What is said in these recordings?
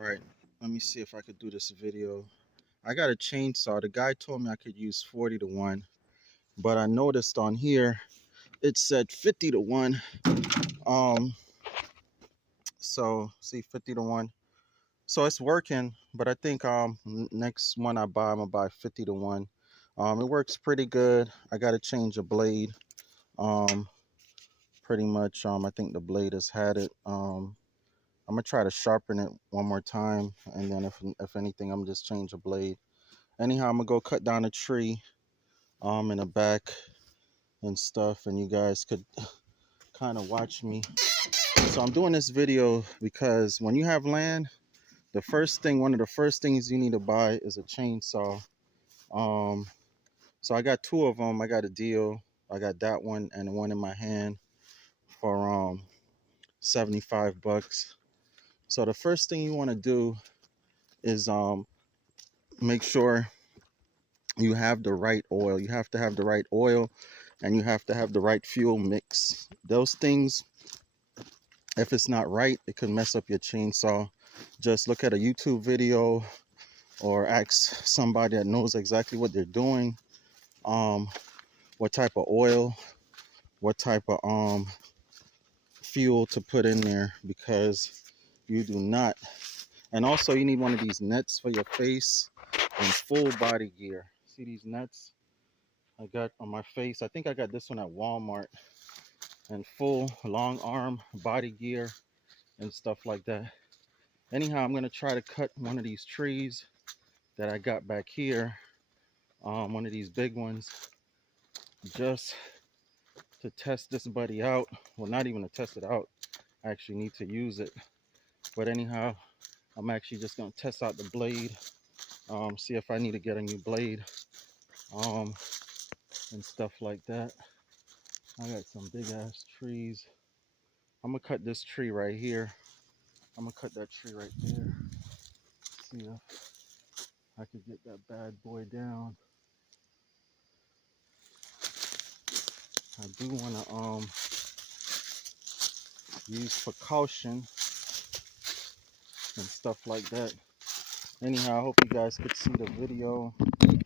All right, let me see if I could do this video. I got a chainsaw. The guy told me I could use 40 to 1, but I noticed on here it said 50 to 1. Um, so see 50 to 1. So it's working, but I think next one I buy, I'm gonna buy 50 to 1. It works pretty good. I gotta change a blade. Um, Pretty much I think the blade has had it. I'm gonna try to sharpen it one more time, and then if anything, I'm just change a blade. Anyhow, I'm gonna go cut down a tree in the back and stuff, and you guys could kind of watch me. So I'm doing this video because when you have land, one of the first things you need to buy is a chainsaw. Um, so I got two of them. I got a deal. I got that one and the one in my hand for 75 bucks. So the first thing you want to do is make sure you have the right oil. You have to have the right oil, and you have to have the right fuel mix. Those things, if it's not right, it could mess up your chainsaw. Just look at a YouTube video or ask somebody that knows exactly what they're doing. What type of oil, what type of fuel to put in there, because you do not. And also you need one of these nets for your face and full body gear. See these nets I got on my face? I think I got this one at Walmart. And full long arm body gear and stuff like that. Anyhow, I'm gonna try to cut one of these trees that I got back here, one of these big ones, just to test this buddy out. Well, not even to test it out, I actually need to use it. But anyhow, I'm actually just gonna test out the blade, see if I need to get a new blade, and stuff like that. I got some big ass trees. I'm gonna cut this tree right here. I'm gonna cut that tree right there. See if I could get that bad boy down. I do want to use precaution and stuff like that. Anyhow, I hope you guys could see the video. It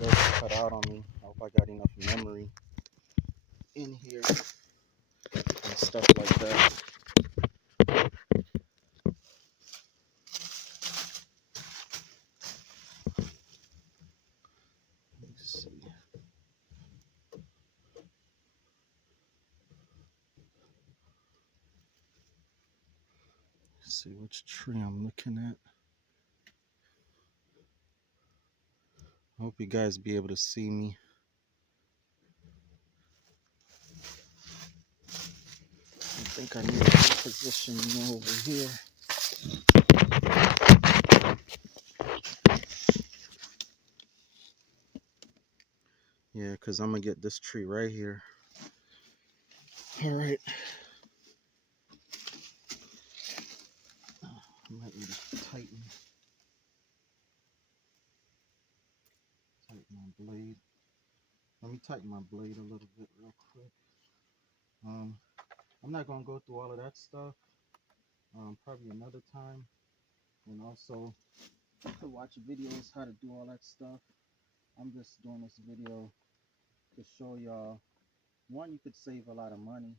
doesn't cut out on me. I hope I got enough memory in here and stuff like that. Let's see. Let's see which tree I'm looking at. I hope you guys be able to see me. I think I need to position over here. Yeah, because I'm going to get this tree right here. All right. I might need to tighten my blade. Let me tighten my blade a little bit real quick. I'm not going to go through all of that stuff. Probably another time. And also, to watch videos how to do all that stuff. I'm just doing this video to show y'all, one, you could save a lot of money.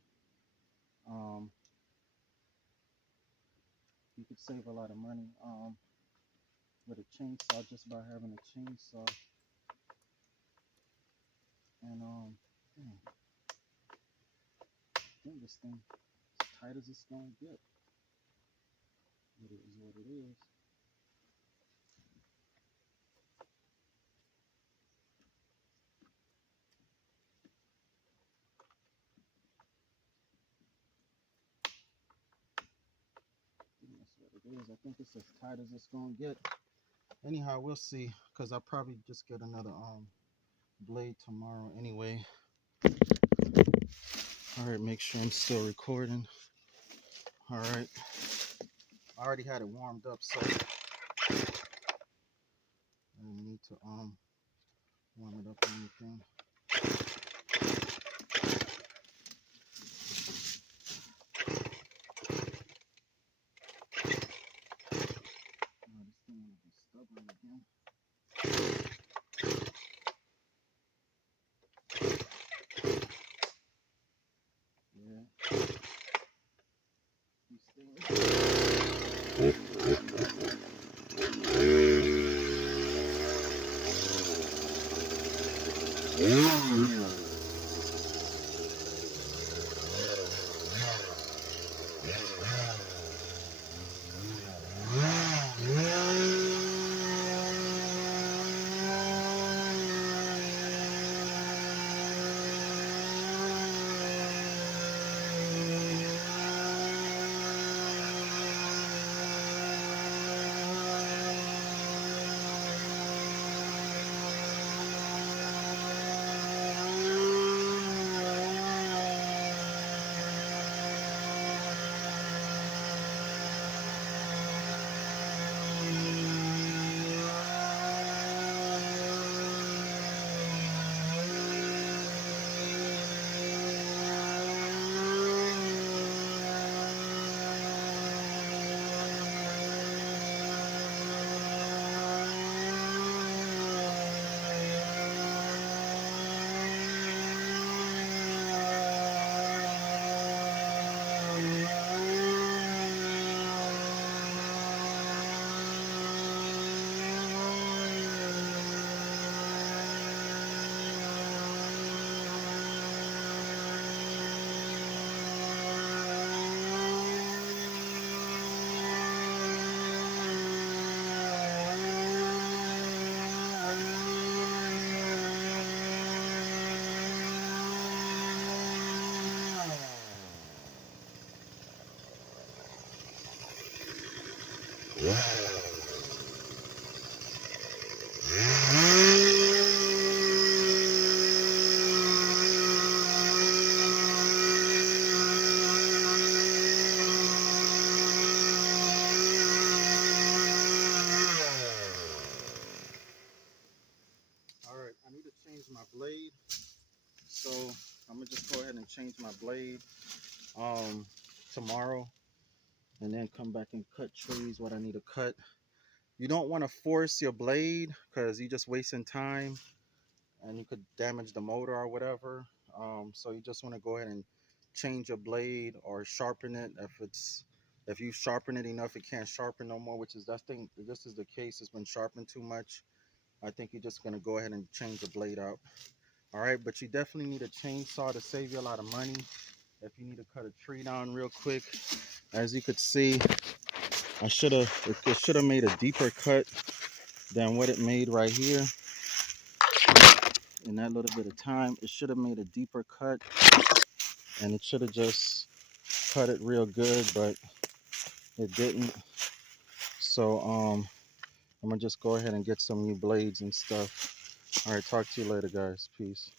You could save a lot of money with a chainsaw, just by having a chainsaw. And I think this thing as tight as it's gonna get. It is what it is. That's what it is. I think it's as tight as it's gonna get. Anyhow, we'll see, because I'll probably just get another blade tomorrow anyway. All right, make sure I'm still recording. All right, I already had it warmed up, so I don't need to warm it up or anything. All right, I need to change my blade, so I'm gonna just go ahead and change my blade tomorrow, and then come back and cut trees what I need to cut. You don't want to force your blade because you're just wasting time and you could damage the motor or whatever. So you just want to go ahead and change your blade or sharpen it. If you sharpen it enough, it can't sharpen no more, which is that thing. This is the case. It's been sharpened too much. I think you're just gonna go ahead and change the blade out. All right, but you definitely need a chainsaw to save you a lot of money. If you need to cut a tree down real quick, as you could see, it should have made a deeper cut than what it made right here. In that little bit of time, it should have made a deeper cut, and it should have just cut it real good, but it didn't. So I'm gonna just go ahead and get some new blades and stuff. All right, talk to you later, guys. Peace.